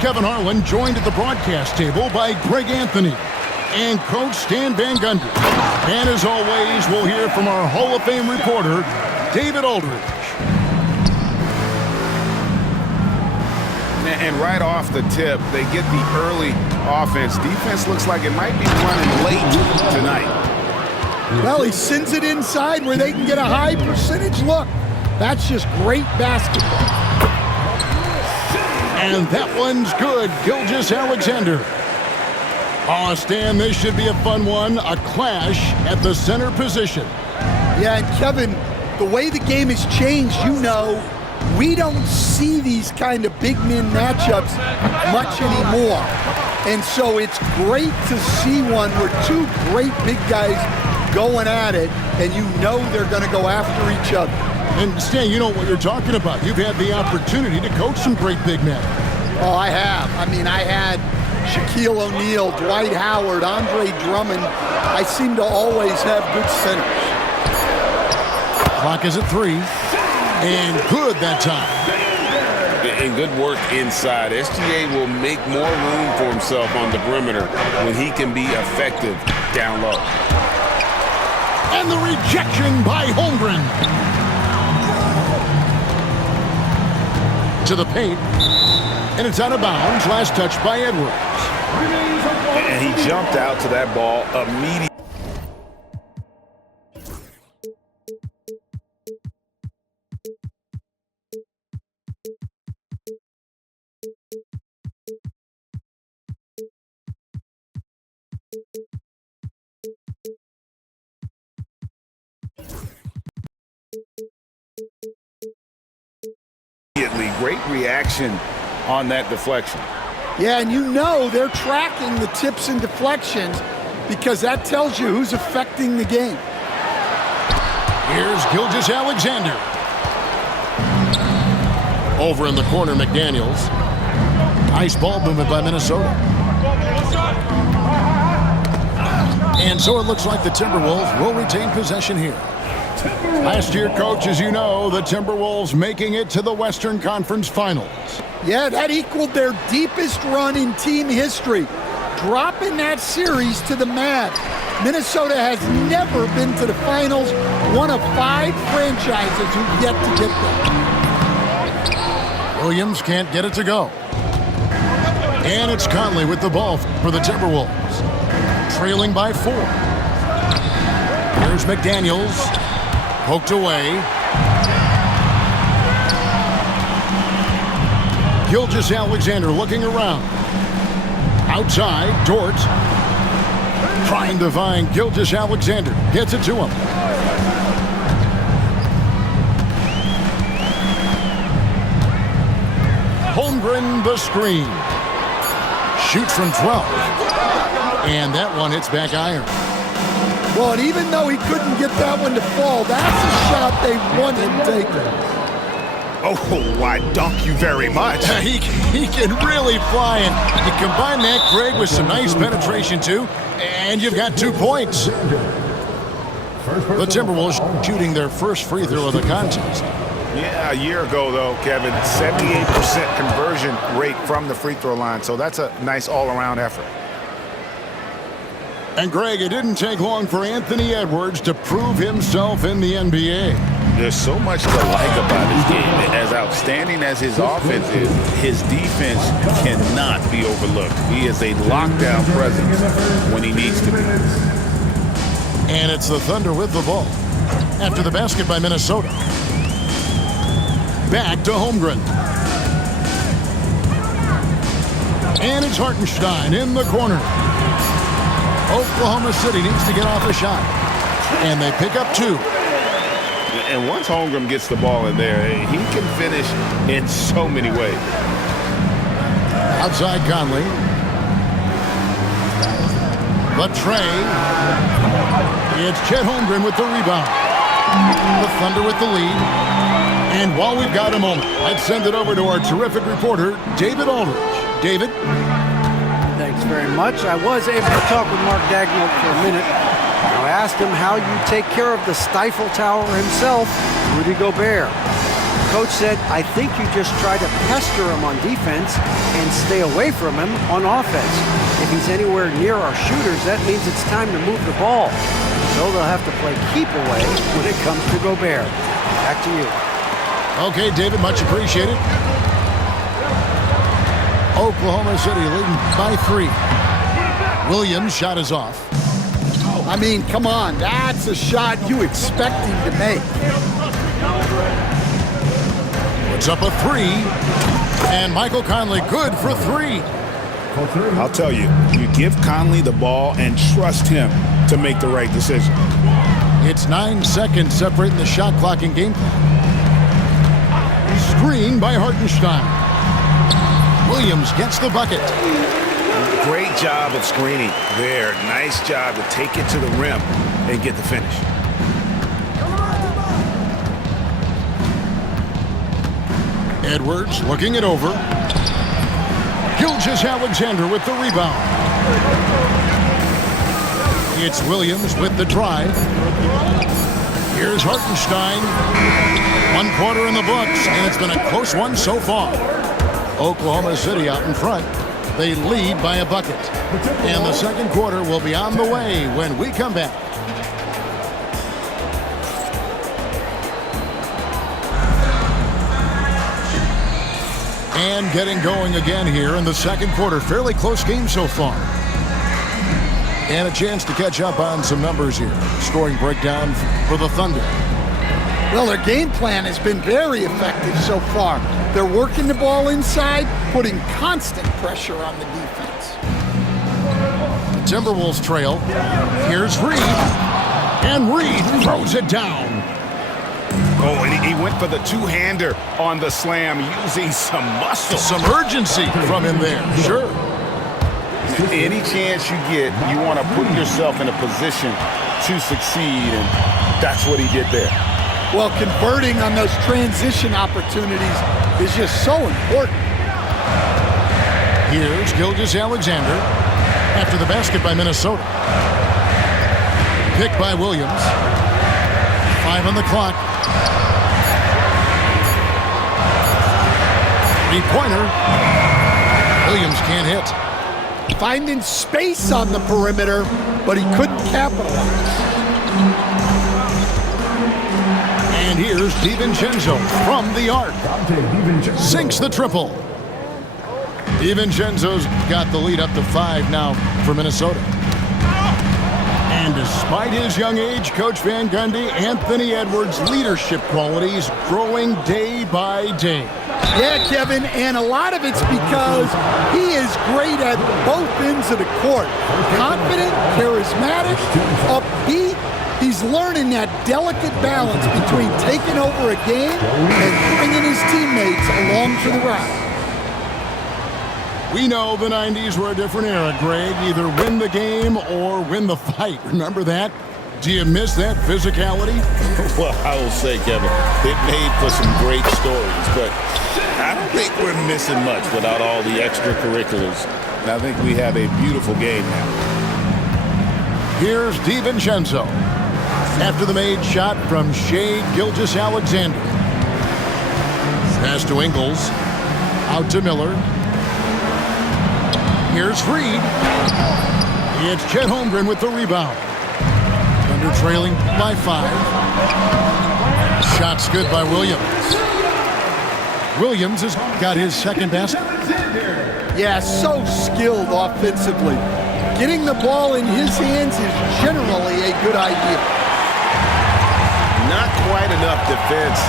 Kevin Harlan, joined at the broadcast table by Greg Anthony and Coach Stan Van Gundy. And as always, we'll hear from our Hall of Fame reporter, David Aldridge. And right off the tip, they get the early offense. Defense looks like it might be running late tonight. Well, he sends it inside where they can get a high percentage look. That's just great basketball. And that one's good. Gilgeous-Alexander. Oh, Stan, this should be a fun one. A clash at the center position. Yeah, and Kevin, the way the game has changed, we don't see these kind of big men matchups much anymore. And so it's great to see one where two great big guys going at it, and they're going to go after each other. And Stan, you know what you're talking about. You've had the opportunity to coach some great big men. Oh, I have. I had Shaquille O'Neal, Dwight Howard, Andre Drummond. I seem to always have good centers. Clock is at 3. And good that time. And good work inside. SGA will make more room for himself on the perimeter when he can be effective down low. And the rejection by Holmgren. To the paint. And it's out of bounds. Last touch by Edwards. And he jumped out to that ball immediately. Great reaction on that deflection. Yeah, and they're tracking the tips and deflections because that tells you who's affecting the game. Here's Gilgeous-Alexander. Over in the corner, McDaniels. Nice ball movement by Minnesota. And so it looks like the Timberwolves will retain possession here. Last year, Coach, as you know, the Timberwolves making it to the Western Conference Finals. Yeah, that equaled their deepest run in team history, dropping that series to the Mavs. Minnesota has never been to the finals, one of 5 franchises who've yet to get there. Williams can't get it to go. And it's Conley with the ball for the Timberwolves, trailing by 4. Here's McDaniels. Poked away. Gilgeous-Alexander looking around. Outside, Dort. Trying to find Gilgeous-Alexander. Gets it to him. Holmgren the screen. Shoots from 12. And that one hits back iron. Well, and even though he couldn't get that one to fall, that's a shot they want him taking. Oh, I dunk you very much. He can really fly, and you combine that, Greg, with some nice penetration, too, and you've got 2 points. The Timberwolves shooting their first free throw of the contest. Yeah, a year ago, though, Kevin, 78% conversion rate from the free throw line, so that's a nice all-around effort. And, Greg, it didn't take long for Anthony Edwards to prove himself in the NBA. There's so much to like about his game. As outstanding as his offense is, his defense cannot be overlooked. He is a lockdown presence when he needs to be. And it's the Thunder with the ball after the basket by Minnesota. Back to Holmgren. And it's Hartenstein in the corner. Oklahoma City needs to get off a shot. And they pick up 2. And once Holmgren gets the ball in there, he can finish in so many ways. Outside Conley. The tray. It's Chet Holmgren with the rebound. The Thunder with the lead. And while we've got a moment, let's send it over to our terrific reporter, David Aldridge. David? Thanks very much. I was able to talk with Mark Daigneault for a minute. I asked him how you take care of the Stifle Tower himself, Rudy Gobert. Coach said, I think you just try to pester him on defense and stay away from him on offense. If he's anywhere near our shooters, that means it's time to move the ball. So they'll have to play keep away when it comes to Gobert. Back to you. Okay, David, much appreciated. Oklahoma City leading by 3. Williams' shot is off. I mean, come on. That's a shot you expect him to make. It's up a 3. And Michael Conley good for 3. I'll tell you, you give Conley the ball and trust him to make the right decision. It's 9 seconds separating the shot clock and game clock. Screen by Hartenstein. Williams gets the bucket. Great job of screening there. Nice job to take it to the rim and get the finish. Edwards looking it over. Gilgeous-Alexander with the rebound. It's Williams with the drive. Here's Hartenstein. 1 quarter in the books, and it's been a close one so far. Oklahoma City out in front. They lead by a bucket. And the second quarter will be on the way when we come back. And getting going again here in the second quarter. Fairly close game so far. And a chance to catch up on some numbers here. Scoring breakdown for the Thunder. Well, their game plan has been very effective so far. They're working the ball inside, putting constant pressure on the defense. Timberwolves trail. Here's Reed. And Reed throws it down. Oh, and he went for the two-hander on the slam, using some muscle. Some urgency from him there. Sure. Any chance you get, you want to put yourself in a position to succeed, and that's what he did there. Well, converting on those transition opportunities is just so important. Here's Gilgeous-Alexander after the basket by Minnesota. Pick by Williams. 5 on the clock. 3-pointer. Williams can't hit. Finding space on the perimeter, but he couldn't capitalize. And here's DiVincenzo from the arc. Sinks the triple. DiVincenzo's got the lead up to 5 now for Minnesota. And despite his young age, Coach Van Gundy, Anthony Edwards' leadership qualities growing day by day. Yeah, Kevin, and a lot of it's because he is great at both ends of the court. Confident, charismatic, upbeat. He's learning that delicate balance between taking over a game and bringing his teammates along for the ride. We know the 90s were a different era, Greg. Either win the game or win the fight. Remember that? Do you miss that physicality? Well, I will say, Kevin, it made for some great stories, but I don't think we're missing much without all the extracurriculars. And I think we have a beautiful game now. Here's DiVincenzo after the made shot from Shai Gilgeous-Alexander. Pass to Ingles. Out to Miller. Here's Reed. It's Chet Holmgren with the rebound. Thunder trailing by 5. Shot's good by Williams. Williams has got his second basket. Yeah, so skilled offensively. Getting the ball in his hands is generally a good idea. Not quite enough defense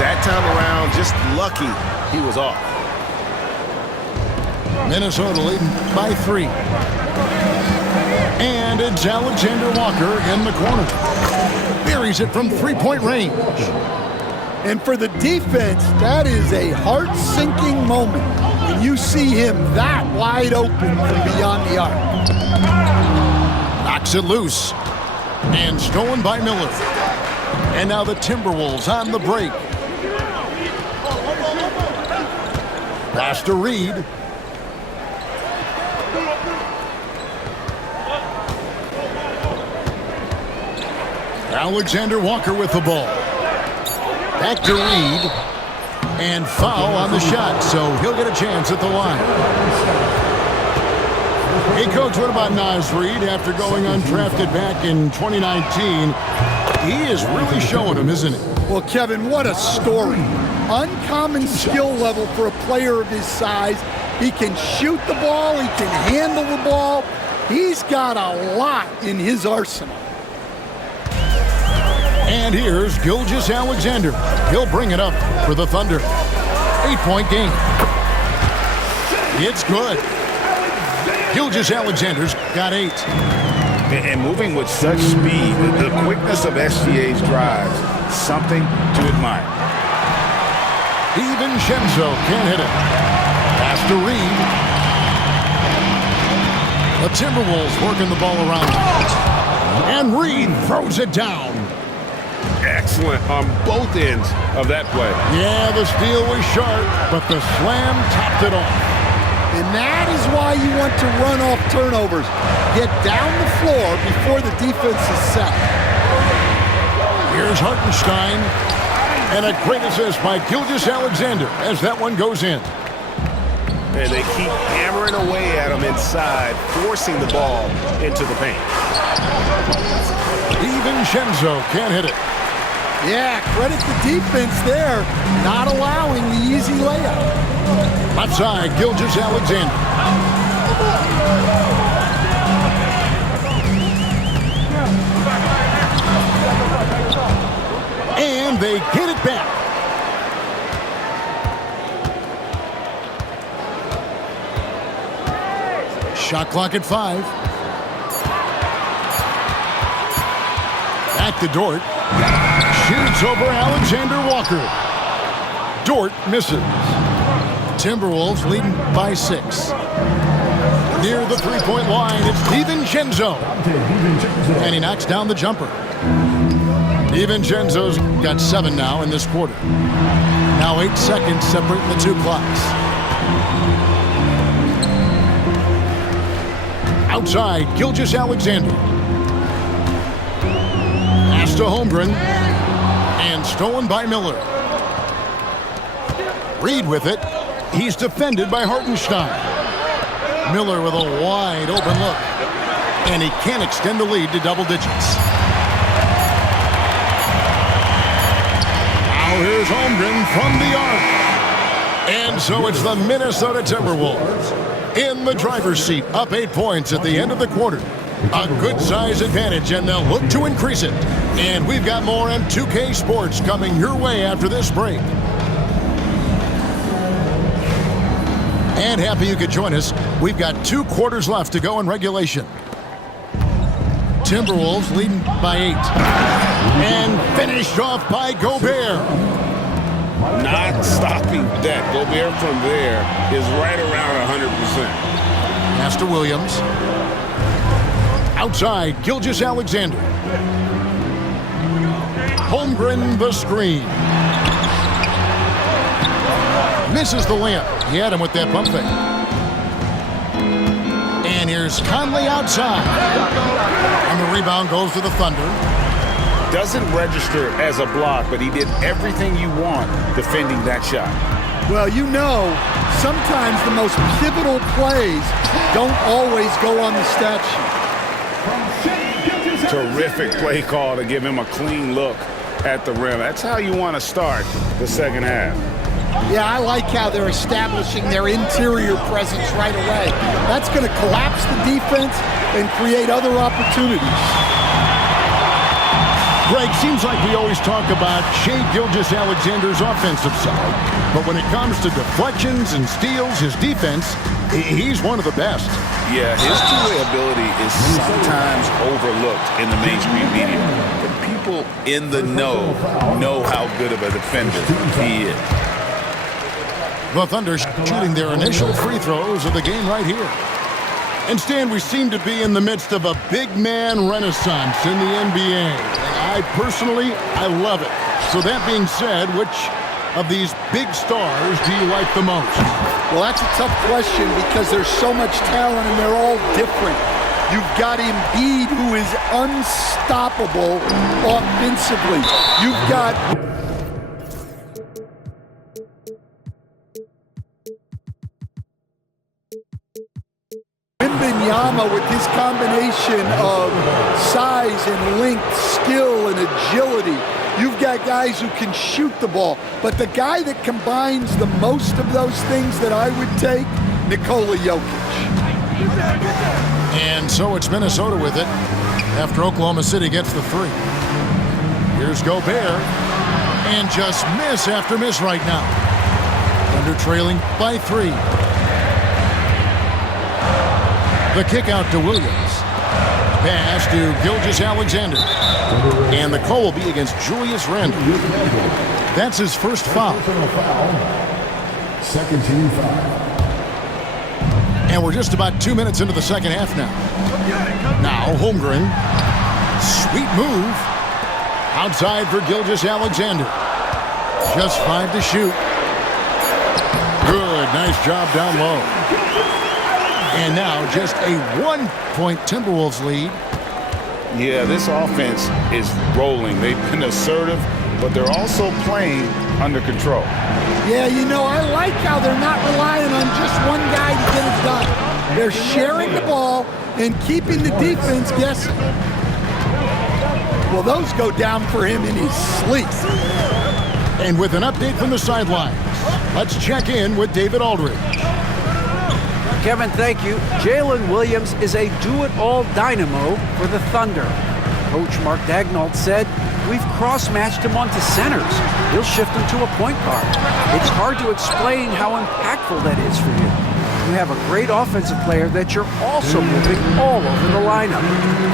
that time around. Just lucky he was off. Minnesota leading by 3. And it's Alexander Walker in the corner. Buries it from 3-point range. And for the defense, that is a heart-sinking moment when you see him that wide open from beyond the arc. Knocks it loose. And stolen by Miller. And now the Timberwolves on the break. Pass to Reed. Alexander Walker with the ball. Back to Reed. And foul on the shot, so he'll get a chance at the line. Hey, Coach, what about Naz Reid after going undrafted back in 2019? He is really showing him, isn't he? Well, Kevin, what a story. Uncommon skill level for a player of his size. He can shoot the ball. He can handle the ball. He's got a lot in his arsenal. And here's Gilgeous-Alexander. He'll bring it up for the Thunder. 8-point game. It's good. Gilgeous-Alexander's got 8. And moving with such speed, the quickness of SGA's drives, something to admire. DiVincenzo can't hit it. Pass to Reid. The Timberwolves working the ball around. And Reid throws it down. Excellent on both ends of that play. Yeah, the steal was sharp, but the slam topped it off. And that is why you want to run off turnovers. Get down the floor before the defense is set. Here's Hartenstein. And a great assist by Gilgeous-Alexander as that one goes in. And they keep hammering away at him inside, forcing the ball into the paint. DiVincenzo can't hit it. Yeah, credit the defense there, not allowing the easy layup. Left side, Gilgeous-Alexander. And they get it back. Shot clock at 5. Back to Dort. Shoots over Alexander Walker. Dort misses. Timberwolves leading by 6. Near the three-point line, it's DiVincenzo. And he knocks down the jumper. DiVincenzo's got 7 now in this quarter. Now 8 seconds separate the two clocks. Outside, Gilgeous-Alexander. Pass to Holmgren. And stolen by Miller. Reid with it. He's defended by Hartenstein. Miller with a wide open look. And he can't extend the lead to double digits. Now here's Holmgren from the arc. And so it's the Minnesota Timberwolves in the driver's seat, up 8 points at the end of the quarter. A good size advantage, and they'll look to increase it. And we've got more on 2K Sports coming your way after this break. And happy you could join us. We've got 2 quarters left to go in regulation. Timberwolves leading by 8. And finished off by Gobert. Not stopping that. Gobert from there is right around 100%. Pass to Williams. Outside, Gilgeous-Alexander. Holmgren the screen. Misses the layup. He had him with that pump fake. And here's Conley outside. And the rebound goes to the Thunder. Doesn't register as a block, but he did everything you want defending that shot. Well, you know, sometimes the most pivotal plays don't always go on the stat sheet. Terrific play call to give him a clean look at the rim. That's how you want to start the second half. Yeah, I like how they're establishing their interior presence right away. That's going to collapse the defense and create other opportunities. Greg, seems like we always talk about Shai Gilgeous-Alexander's offensive side, but when it comes to deflections and steals, his defense, he's one of the best. Yeah, his two-way ability is sometimes overlooked in the mainstream media. But people in the know how good of a defender he is. The Thunder shooting their initial free throws of the game right here. And Stan, we seem to be in the midst of a big man renaissance in the NBA. I love it. So that being said, which of these big stars do you like the most? Well, that's a tough question because there's so much talent and they're all different. You've got Embiid, who is unstoppable offensively. You've got Wembanyama with his combination of size and length, skill and agility. You've got guys who can shoot the ball, but the guy that combines the most of those things that I would take, Nikola Jokic. And so it's Minnesota with it after Oklahoma City gets the three. Here's Gobert, and just miss after miss right now. Thunder trailing by 3. The kick out to Williams. Pass to Gilgeous-Alexander. And the call will be against Julius Randle. That's his first foul. Second team foul. And we're just about 2 minutes into the second half now. Now Holmgren. Sweet move. Outside for Gilgeous-Alexander. Just 5 to shoot. Good. Nice job down low. And now just a 1-point Timberwolves lead. Yeah, this offense is rolling. They've been assertive, but they're also playing under control. Yeah, you know, I like how they're not relying on just one guy to get it done. They're sharing the ball and keeping the defense guessing. Well, those go down for him in his sleep. And with an update from the sidelines, let's check in with David Aldridge. Kevin, thank you. Jalen Williams is a do-it-all dynamo for the Thunder. Coach Mark Daigneault said, "We've cross-matched him onto centers. He'll shift him to a point guard. It's hard to explain how impactful that is for you. You have a great offensive player that you're also moving all over the lineup."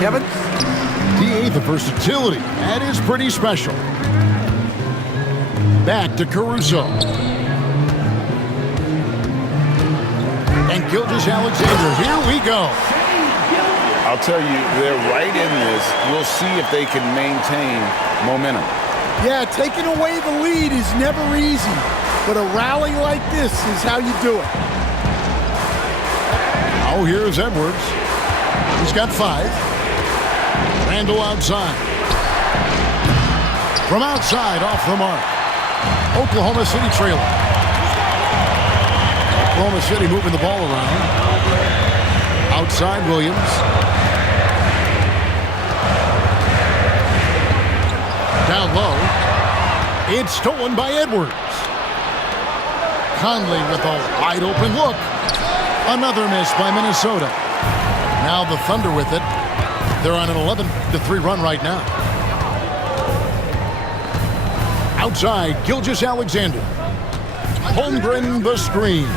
Kevin? DA, the versatility. That is pretty special. Back to Caruso. And Gilgeous-Alexander. Here we go. I'll tell you, they're right in this. We'll see if they can maintain momentum. Yeah, taking away the lead is never easy, but a rally like this is how you do it. Oh, here's Edwards. He's got 5. Randle outside. From outside, off the mark. Oklahoma City trailing. Oklahoma City moving the ball around. Outside, Williams. Down low. It's stolen by Edwards. Conley with a wide open look. Another miss by Minnesota. Now the Thunder with it. They're on an 11-3 run right now. Outside, Gilgeous-Alexander. Holmgren the screen.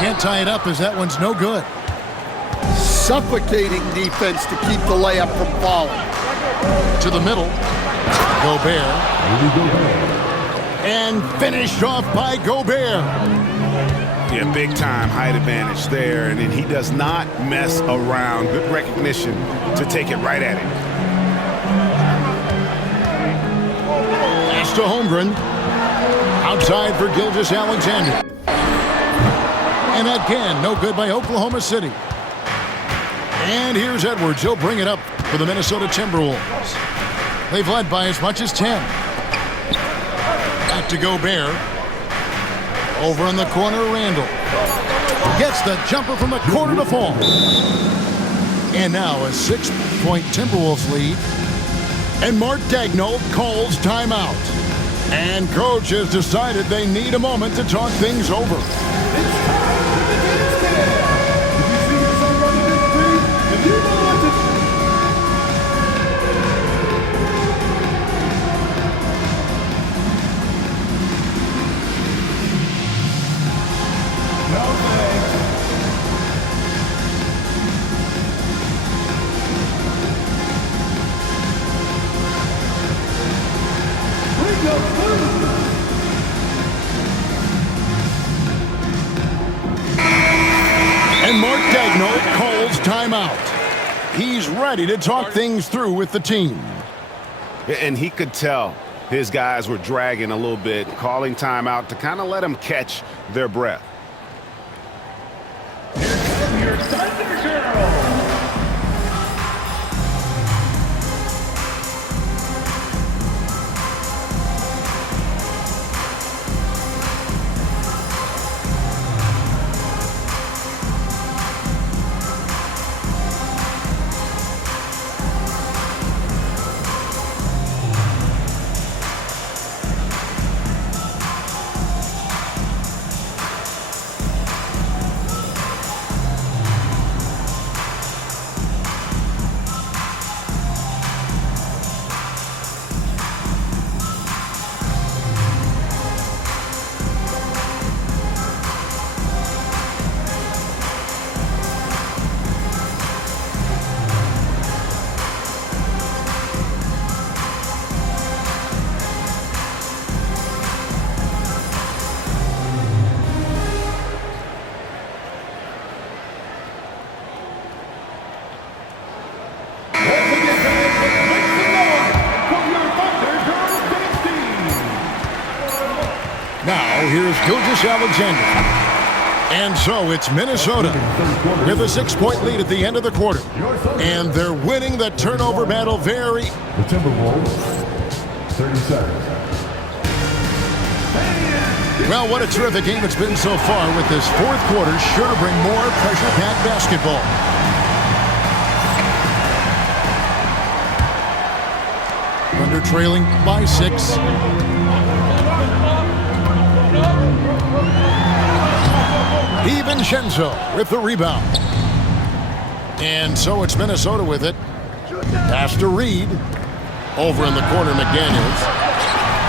Can't tie it up as that one's no good. Suffocating defense to keep the layup from falling. To the middle. Gobert. And finished off by Gobert. Yeah, big time height advantage there, and then he does not mess around. Good recognition to take it right at him. Pass to Holmgren. Outside for Gilgeous-Alexander. And again, no good by Oklahoma City. And here's Edwards. He'll bring it up for the Minnesota Timberwolves. They've led by as much as 10. Back to Gobert. Over in the corner, Randle. Gets the jumper from the corner to fall. And now a 6-point Timberwolves lead. And Mark Daigneault calls timeout. And coach has decided they need a moment to talk things over. And Mark Daigneault calls timeout. He's ready to talk things through with the team. And he could tell his guys were dragging a little bit, calling timeout to kind of let them catch their breath. Your Thunder Girl. Here's Gilgeous-Alexander. And so it's Minnesota with a 6-point lead at the end of the quarter. And they're winning the turnover battle very... The Timberwolves, 30 seconds. Well, what a terrific game it's been so far, with this fourth quarter sure to bring more pressure-packed basketball. Thunder trailing by 6. DiVincenzo with the rebound. And so it's Minnesota with it. Pass to Reed. Over in the corner, McDaniels.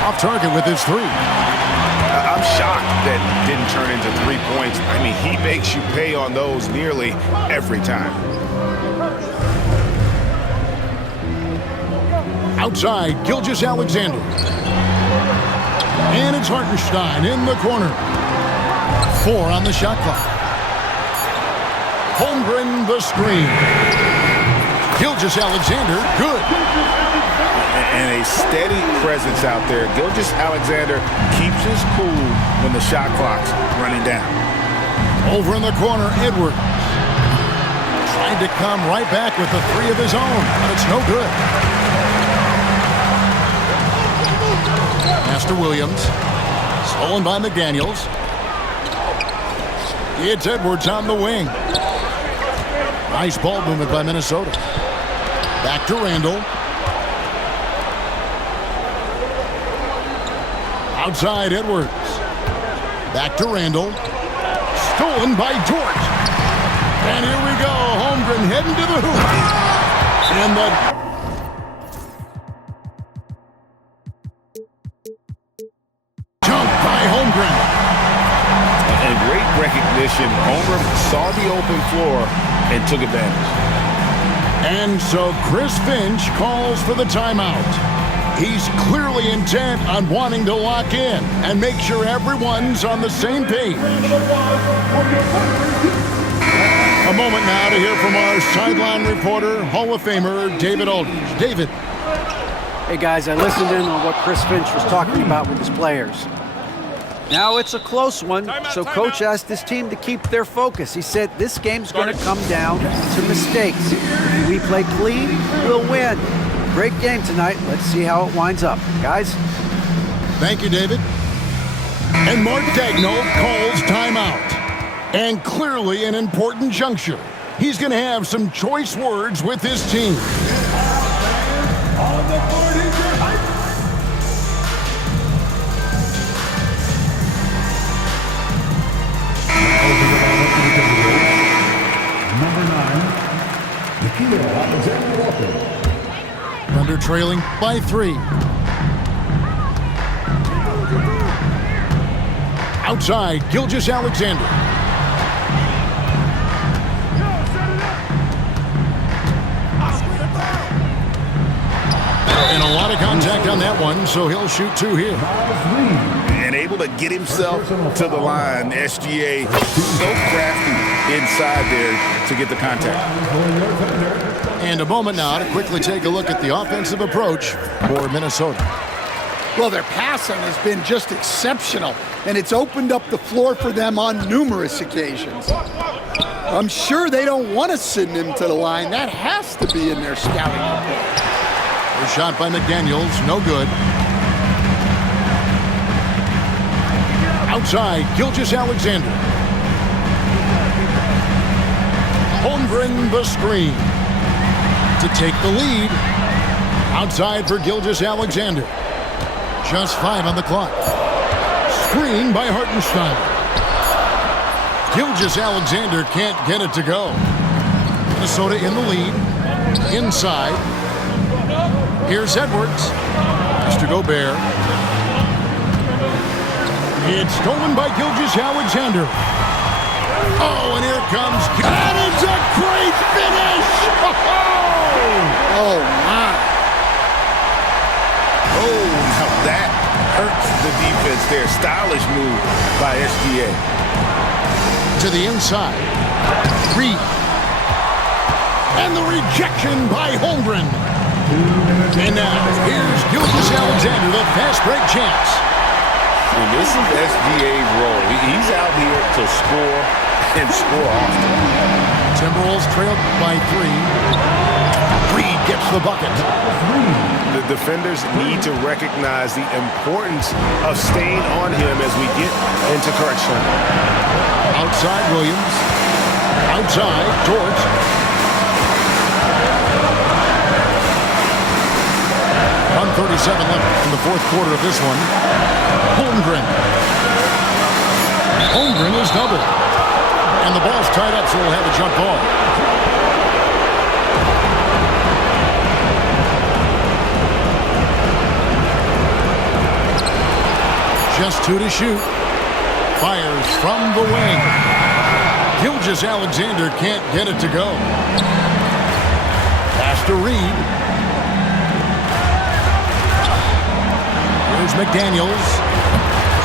Off target with his 3. I'm shocked that it didn't turn into 3 points. I mean, he makes you pay on those nearly every time. Outside, Gilgeous-Alexander. And it's Hartenstein in the corner. 4 on the shot clock. Holmgren the screen. Gilgeous-Alexander, good. And a steady presence out there. Gilgeous-Alexander keeps his cool when the shot clock's running down. Over in the corner, Edwards. Trying to come right back with the 3 of his own, but it's no good. Pass to Williams. Stolen by McDaniels. It's Edwards on the wing. Nice ball movement by Minnesota. Back to Randall. Outside, Edwards. Back to Randall. Stolen by Dort. And here we go. Holmgren heading to the hoop. And the... jump by Holmgren. And great recognition. Holmgren saw the open floor and took advantage. And so Chris Finch calls for the timeout. He's clearly intent on wanting to lock in and make sure everyone's on the same page. A moment now to hear from our sideline reporter, Hall of Famer David Aldridge. David. Hey guys, I listened in on what Chris Finch was talking about with his players. Now it's a close one, so Coach asked his team to keep their focus. He said this game's going to come down to mistakes. If we play clean, we'll win. Great game tonight. Let's see how it winds up. Guys? Thank you, David. And Mark Daigneault calls timeout. And clearly an important juncture. He's going to have some choice words with his team. On the board is your height. Number 9, Nickeil Alexander-Walker. Thunder trailing by 3. Outside, Gilgeous-Alexander. And a lot of contact on that one, so he'll shoot 2 here. And able to get himself to the line. SGA so crafty inside there to get the contact. And a moment now to quickly take a look at the offensive approach for Minnesota. Well, their passing has been just exceptional, and it's opened up the floor for them on numerous occasions. I'm sure they don't want to send him to the line. That has to be in their scouting report. A shot by McDaniels, no good. Outside, Gilgeous-Alexander. Holmgren the screen to take the lead. Outside for Gilgeous-Alexander. Just 5 on the clock. Screen by Hartenstein. Gilgeous-Alexander can't get it to go. Minnesota in the lead. Inside. Here's Edwards. Has to Gobert. It's stolen by Gilgeous-Alexander. Oh, and here comes... That is a great finish! Oh, my. Oh, now that hurts the defense there. Stylish move by SGA. To the inside. Reed. And the rejection by Holmgren. And now, here's Gilgeous-Alexander, the fast break chance. And this is SGA's role. He's out here to score and score often. Timberwolves trailed by 3. Reed gets the bucket. The defenders need to recognize the importance of staying on him as we get into correction. Outside Williams. Outside Dort. 1:37 left in the fourth quarter of this one. Holmgren. Holmgren is doubled. And the ball's tied up, so we'll have a jump ball. Just 2 to shoot. Fires from the wing. Gilgeous-Alexander can't get it to go. Pass to Reed. Here's McDaniels.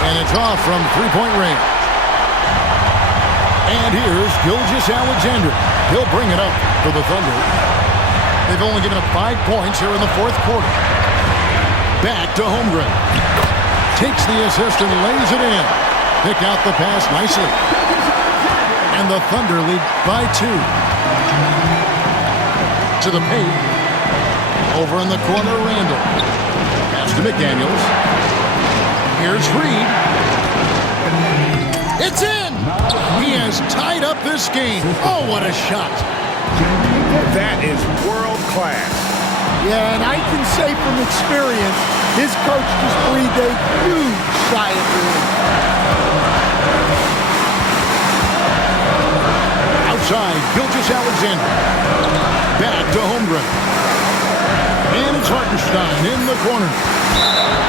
And it's off from three-point range. And here's Gilgeous-Alexander. He'll bring it up for the Thunder. They've only given up 5 points here in the fourth quarter. Back to Holmgren. Takes the assist and lays it in. Pick out the pass nicely. And the Thunder lead by 2. To the paint. Over in the corner, Randall. Pass to McDaniels. Here's Reed. It's in! He has tied up this game. Oh, what a shot. That is world class. Yeah, and I can say from experience, his coach just breathed a huge sigh of relief. Outside, Gilgeous-Alexander. Back to Holmgren. And it's Hartenstein in the corner.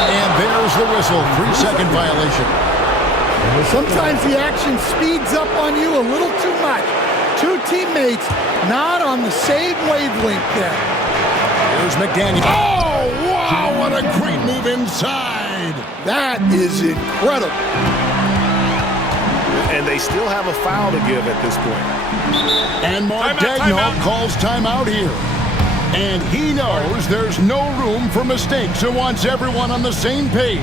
And there's the whistle. 3-second violation. Sometimes the action speeds up on you a little too much. 2 teammates not on the same wavelength there. Here's McDaniel. Oh, wow, what a great move inside. That is incredible. And they still have a foul to give at this point. And Mark Daigneault calls timeout here. And he knows there's no room for mistakes and wants everyone on the same page.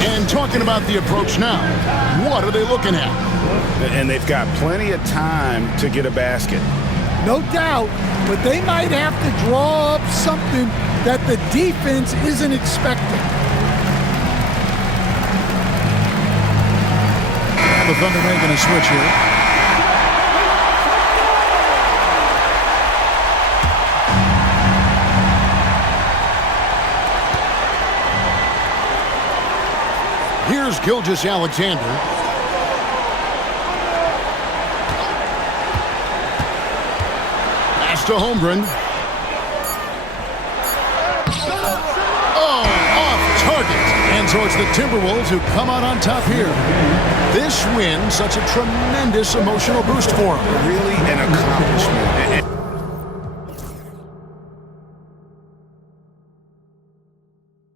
And talking about the approach now, what are they looking at? And they've got plenty of time to get a basket. No doubt, but they might have to draw up something that the defense isn't expecting. The Thunder making a switch here. Here's Gilgeous-Alexander. Pass to Holmgren. Oh, off target. And so it's the Timberwolves who come out on top here. This win, such a tremendous emotional boost for them. Really an accomplishment